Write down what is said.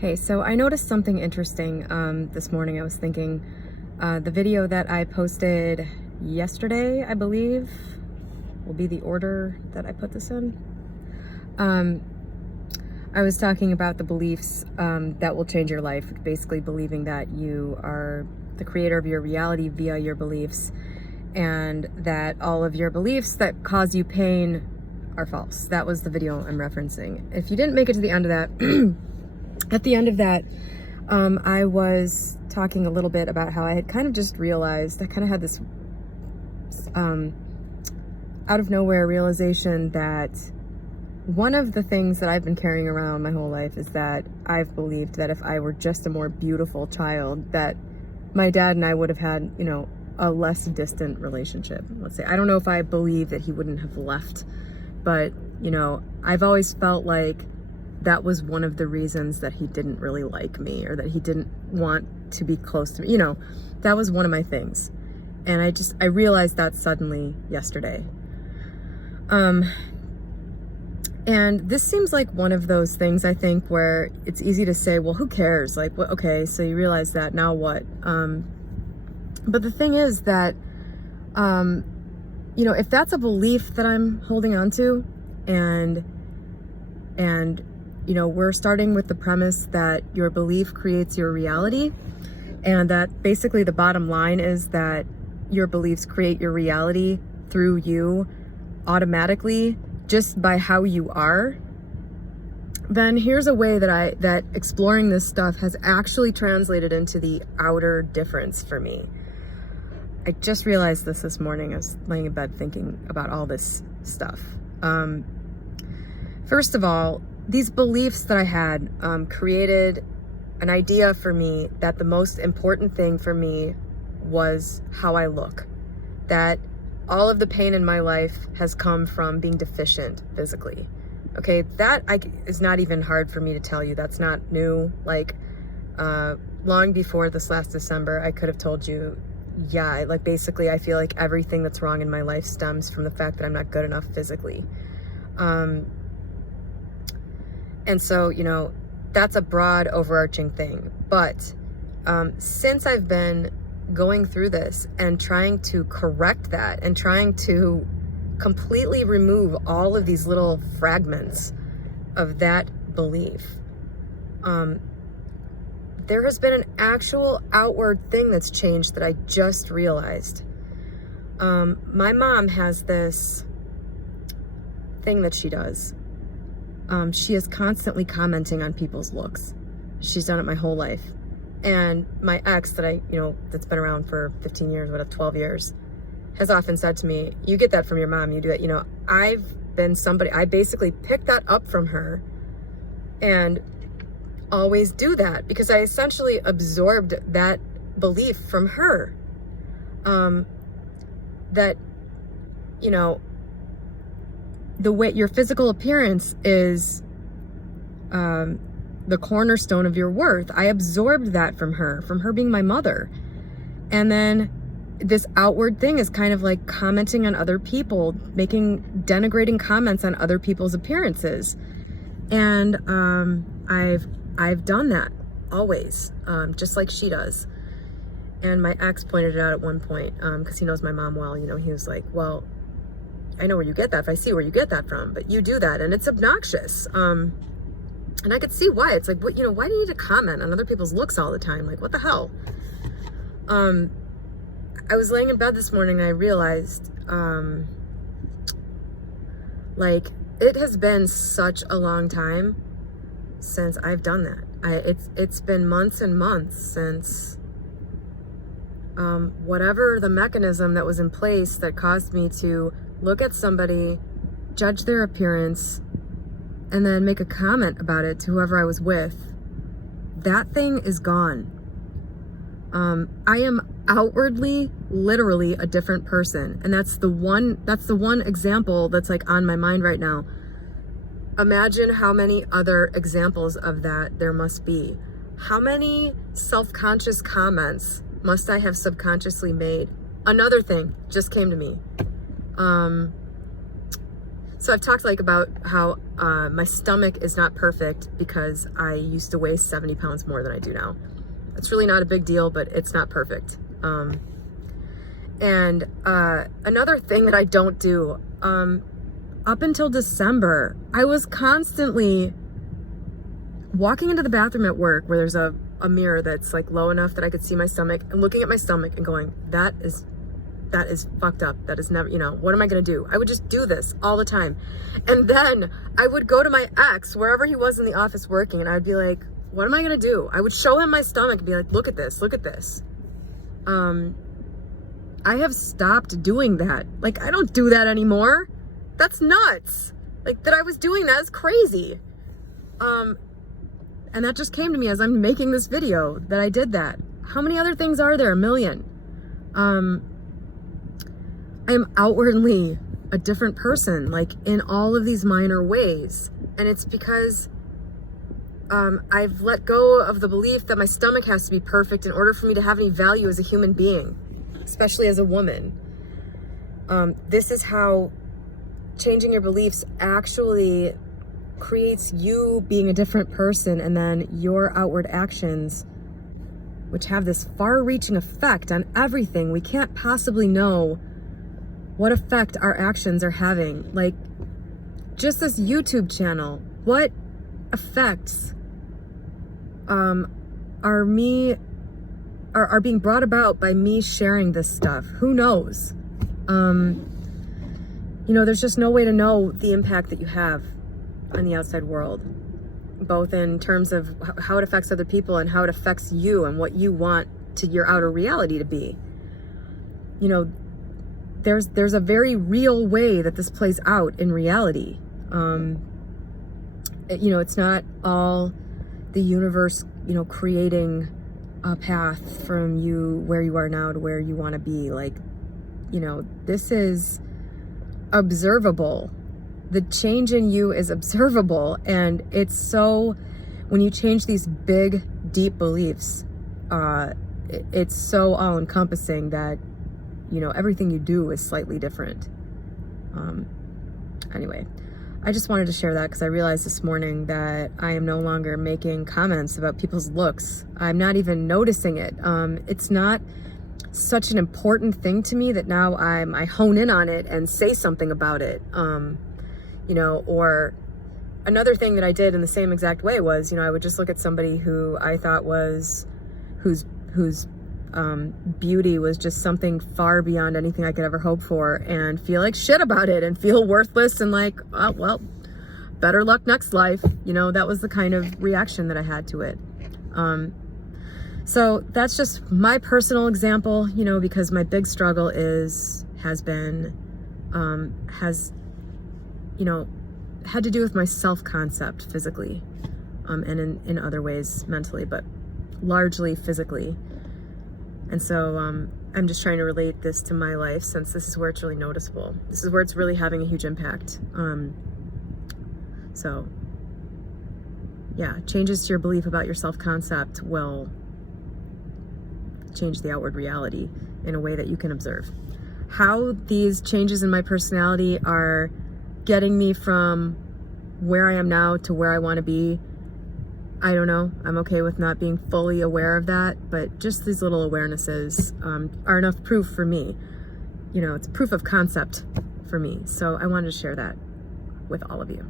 Hey, so I noticed something interesting this morning. I was thinking the video that I posted yesterday, I believe, will be the order that I put this in. I was talking about the beliefs that will change your life, basically believing that you are the creator of your reality via your beliefs, and that all of your beliefs that cause you pain are false. That was the video I'm referencing. If you didn't make it to the end of that, at the end of that, I was talking a little bit about how I had kind of just realized, I kind of had this out of nowhere realization that one of the things that I've been carrying around my whole life is that I've believed that if I were just a more beautiful child, that my dad and I would have had, a less distant relationship. Let's say, I don't know if I believe that he wouldn't have left, but, I've always felt like that was one of the reasons that he didn't really like me, or that he didn't want to be close to me. That was one of my things. And I realized that suddenly yesterday. And this seems like one of those things, I think, where it's easy to say, well, who cares? Like, what? Okay, so you realize that, now what? But the thing is that, if that's a belief that I'm holding on to, and we're starting with the premise that your belief creates your reality, and that basically the bottom line is that your beliefs create your reality through you automatically, just by how you are. Then here's a way that exploring this stuff has actually translated into the outer difference for me. I just realized this morning. I was laying in bed thinking about all this stuff. First of all, these beliefs that I had created an idea for me that the most important thing for me was how I look. That all of the pain in my life has come from being deficient physically. Okay, that is not even hard for me to tell you. That's not new. Like, long before this last December, I could have told you, yeah, like basically I feel like everything that's wrong in my life stems from the fact that I'm not good enough physically. And so, that's a broad overarching thing. But since I've been going through this and trying to correct that and trying to completely remove all of these little fragments of that belief, there has been an actual outward thing that's changed that I just realized. My mom has this thing that she does. She is constantly commenting on people's looks. She's done it my whole life. And my ex that that's been around for 15 years, 12 years, has often said to me, you get that from your mom, you do it. I've been somebody, I basically picked that up from her and always do that because I essentially absorbed that belief from her. That, the way your physical appearance is the cornerstone of your worth. I absorbed that from her being my mother. And then this outward thing is kind of like commenting on other people, making denigrating comments on other people's appearances. And I've done that always, just like she does. And my ex pointed it out at one point, because he knows my mom well. He was like, well, I know where you get that. If I see where you get that from, but you do that, and it's obnoxious. And I could see why. It's like, why do you need to comment on other people's looks all the time? Like, what the hell? I was laying in bed this morning and I realized, it has been such a long time since I've done that. It's been months and months since, whatever the mechanism that was in place that caused me to look at somebody, judge their appearance, and then make a comment about it to whoever I was with, that thing is gone. I am outwardly, literally a different person. And that's the one example that's like on my mind right now. Imagine how many other examples of that there must be. How many self-conscious comments must I have subconsciously made? Another thing just came to me. So I've talked like about how my stomach is not perfect because I used to weigh 70 pounds more than I do now. It's really not a big deal, but it's not perfect. And another thing that I don't do, up until December, I was constantly walking into the bathroom at work where there's a mirror that's like low enough that I could see my stomach, and looking at my stomach and going, that is fucked up. That is never, what am I going to do? I would just do this all the time. And then I would go to my ex, wherever he was in the office working, and I'd be like, what am I going to do? I would show him my stomach and be like, look at this, look at this. I have stopped doing that. Like, I don't do that anymore. That's nuts. Like, that I was doing that is crazy. And that just came to me as I'm making this video, that I did that. How many other things are there? A million. I am outwardly a different person, like in all of these minor ways. And it's because I've let go of the belief that my stomach has to be perfect in order for me to have any value as a human being, especially as a woman. This is how changing your beliefs actually creates you being a different person, and then your outward actions, which have this far-reaching effect on everything. We can't possibly know what effect our actions are having. Like, just this YouTube channel, what effects are being brought about by me sharing this stuff? Who knows? There's just no way to know the impact that you have on the outside world, both in terms of how it affects other people and how it affects you and what you want to your outer reality to be. There's a very real way that this plays out in reality. It's not all the universe, creating a path from you where you are now to where you want to be. Like, this is observable. The change in you is observable, and it's so, when you change these big, deep beliefs, it's so all-encompassing that, everything you do is slightly different. Anyway, I just wanted to share that because I realized this morning that I am no longer making comments about people's looks. I'm not even noticing it. It's not such an important thing to me that now I hone in on it and say something about it. Or another thing that I did in the same exact way was, I would just look at somebody who I thought was, whose beauty was just something far beyond anything I could ever hope for, and feel like shit about it and feel worthless and like, oh, well, better luck next life. That was the kind of reaction that I had to it. So that's just my personal example, because my big struggle had to do with my self-concept physically, and in other ways mentally, but largely physically. And so I'm just trying to relate this to my life, since this is where it's really noticeable. This is where it's really having a huge impact. So yeah, changes to your belief about your self-concept will change the outward reality in a way that you can observe. How these changes in my personality are getting me from where I am now to where I want to be, I don't know. I'm okay with not being fully aware of that, but just these little awarenesses are enough proof for me. It's proof of concept for me. So I wanted to share that with all of you.